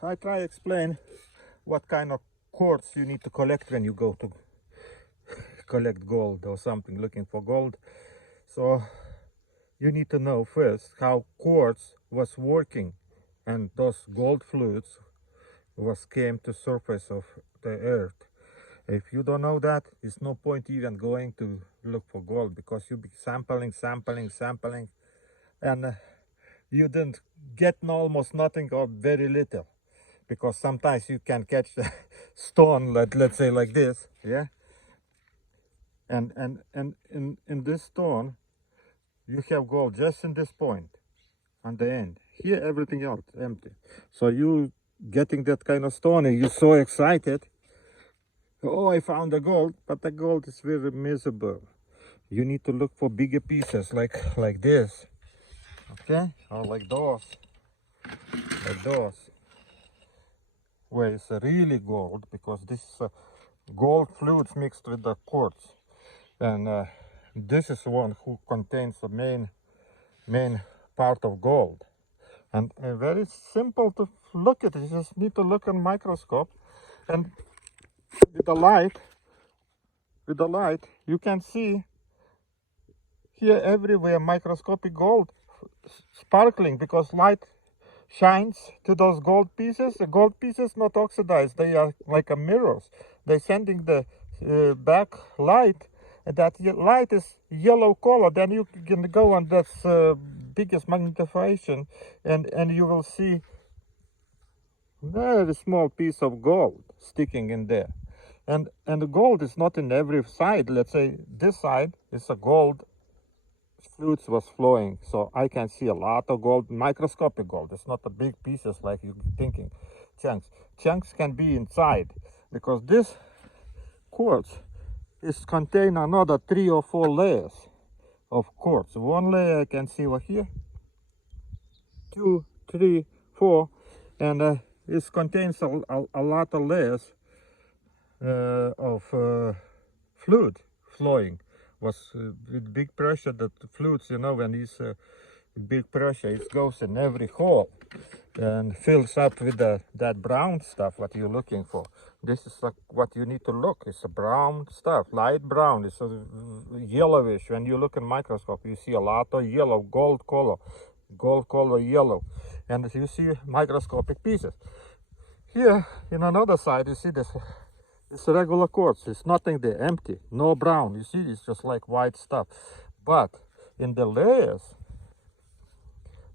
I try to explain what kind of quartz you need to collect when you go to collect gold or something, looking for gold. So you need to know first how quartz was working, and those gold fluids came to surface of the earth. If you don't know that, it's no point even going to look for gold, because you'll be sampling, and you didn't get almost nothing or very little, because sometimes you can catch the stone, let's say like this, yeah, and in this stone you have gold just in this point on the end. Here everything else empty. So you getting that kind of stone and you're so excited, oh, I found the gold, but the gold is very miserable. You need to look for bigger pieces like this, okay, or like those, where it's really gold, because this is gold fluids mixed with the quartz, and this is one who contains the main part of gold, and very simple to look at it. You just need to look in microscope, and with the light you can see here everywhere microscopic gold sparkling, because light shines to those gold pieces. The gold pieces not oxidized, they are like a mirrors. They're sending the back light, and that light is yellow color. Then you can go on that biggest magnification, and you will see very small piece of gold sticking in there. And the gold is not in every side. Let's say this side is a gold fluids was flowing, so I can see a lot of gold, microscopic gold. It's not the big pieces like you're thinking, chunks can be inside, because this quartz is contain another 3 or 4 layers of quartz. One layer I can see over here, 2, 3, 4, and it contains a lot of layers of fluid flowing. Was with big pressure, that fluids, you know, when it's big pressure, it goes in every hole and fills up with that brown stuff what you're looking for. This is like what you need to look. It's a brown stuff, light brown. It's a yellowish. When you look in microscope, you see a lot of yellow, gold color yellow, and you see microscopic pieces. Here in another side, you see this. It's a regular quartz. It's nothing there, empty, no brown. You see, it's just like white stuff. But in the layers,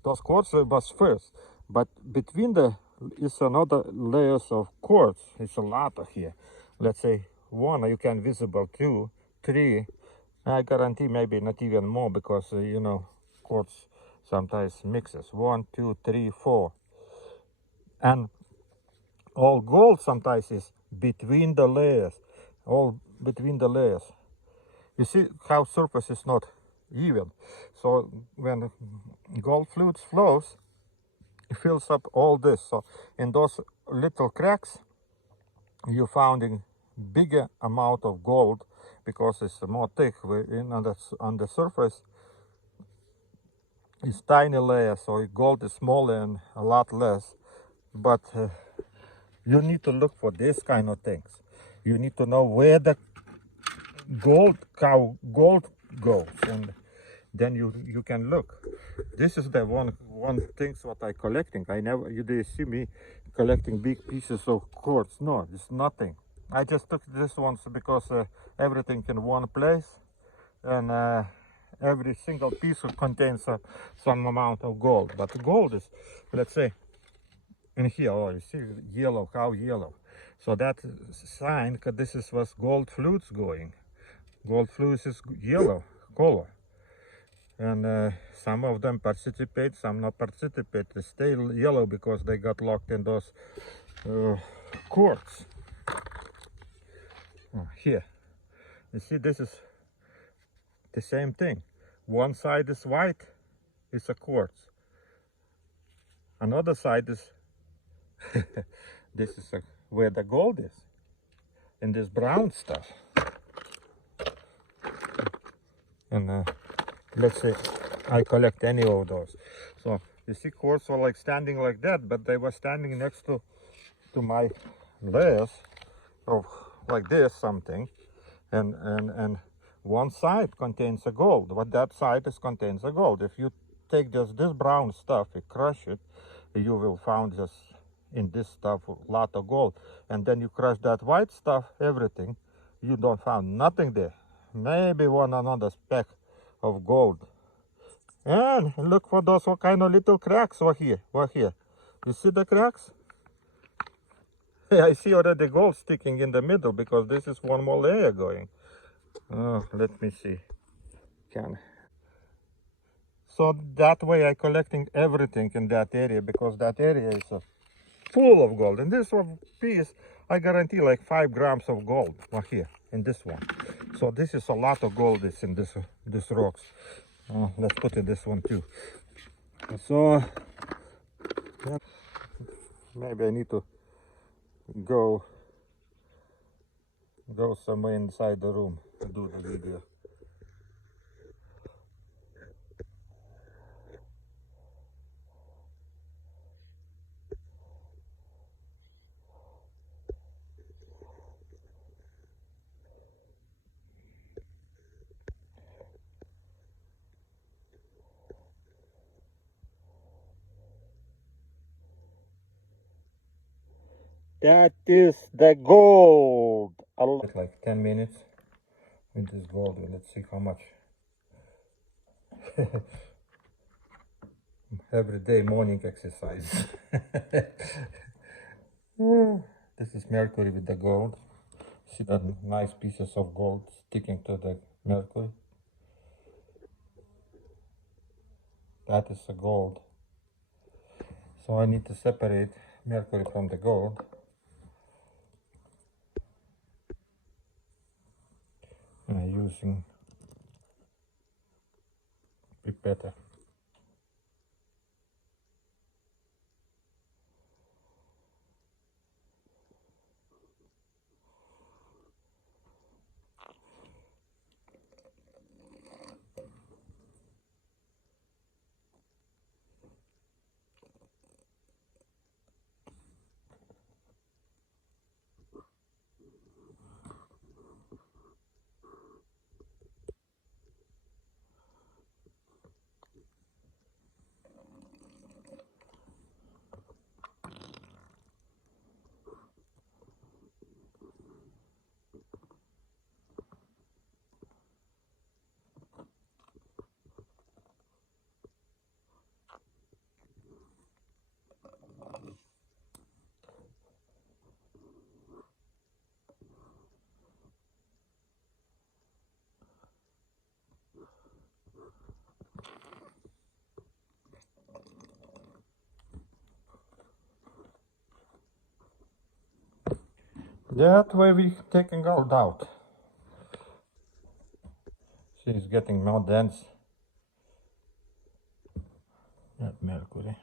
those quartz was first, but between the is another layers of quartz. It's a lot of here. Let's say 1, you can visible, 2, 3. I guarantee maybe not even more, because you know, quartz sometimes mixes. 1, 2, 3, 4, and all gold sometimes is between the layers, all between the layers. You see how surface is not even. So when gold fluids flows, it fills up all this. So in those little cracks, you're finding bigger amount of gold, because it's more thick. On the surface is tiny layer, so gold is smaller and a lot less. But you need to look for this kind of things. You need to know where the gold goes, and then you can look. This is the one things what I collecting. You didn't see me collecting big pieces of quartz. No, it's nothing. I just took this ones because everything in one place, and every single piece contains some amount of gold. But gold is, let's say, in here, oh, you see yellow, how yellow. So that sign, because this is was gold fluids going. Gold fluids is yellow color, and some of them participate, some not participate. They stay yellow because they got locked in those quartz. Here, you see, this is the same thing. One side is white, it's a quartz. Another side is this is where the gold is, in this brown stuff. And let's say I collect any of those. So You see, quartz were like standing like that, but they were standing next to my layers of like this something, and one side contains a gold, but that side is contains a gold. If you take just this brown stuff, you crush it, you will find just in this stuff a lot of gold. And then you crush that white stuff, everything, you don't find nothing there. Maybe one another speck of gold. And look for those what kind of little cracks over here. You see the cracks? I see already gold sticking in the middle because this is one more layer going. Oh, let me see. So that way I collecting everything in that area because that area is full of gold. In this one piece, I guarantee like 5 grams of gold right here in this one. So this is a lot of gold is in this rocks. Let's put in this one too. So yeah, maybe I need to go somewhere inside the room to do the video. That is the gold. Like 10 minutes with this gold. Let's see how much. Everyday morning exercise. This is mercury with the gold. See that nice pieces of gold sticking to the mercury? That is the gold. So I need to separate mercury from the gold. Using pipette. That way we taking gold out. See, it's getting more dense. That mercury.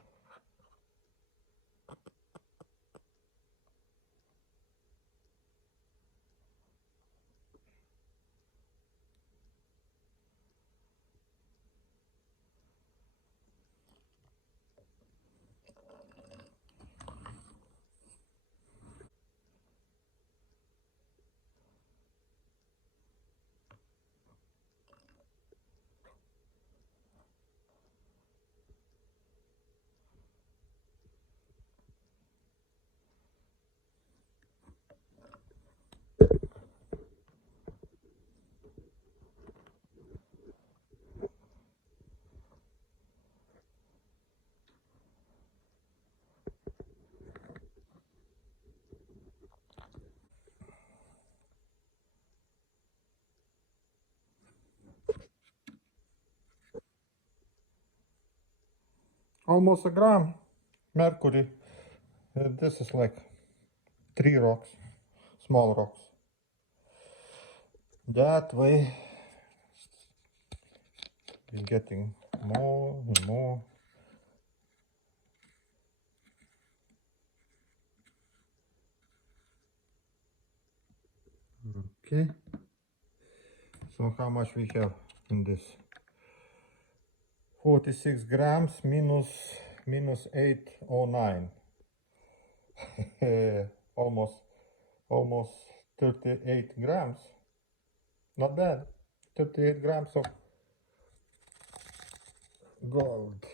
Almost a gram mercury. This is like 3 rocks, small rocks. That way we're getting more and more. Okay. So how much we have in this? 46 grams minus minus 809. Almost 38 grams. Not bad. 38 grams of gold.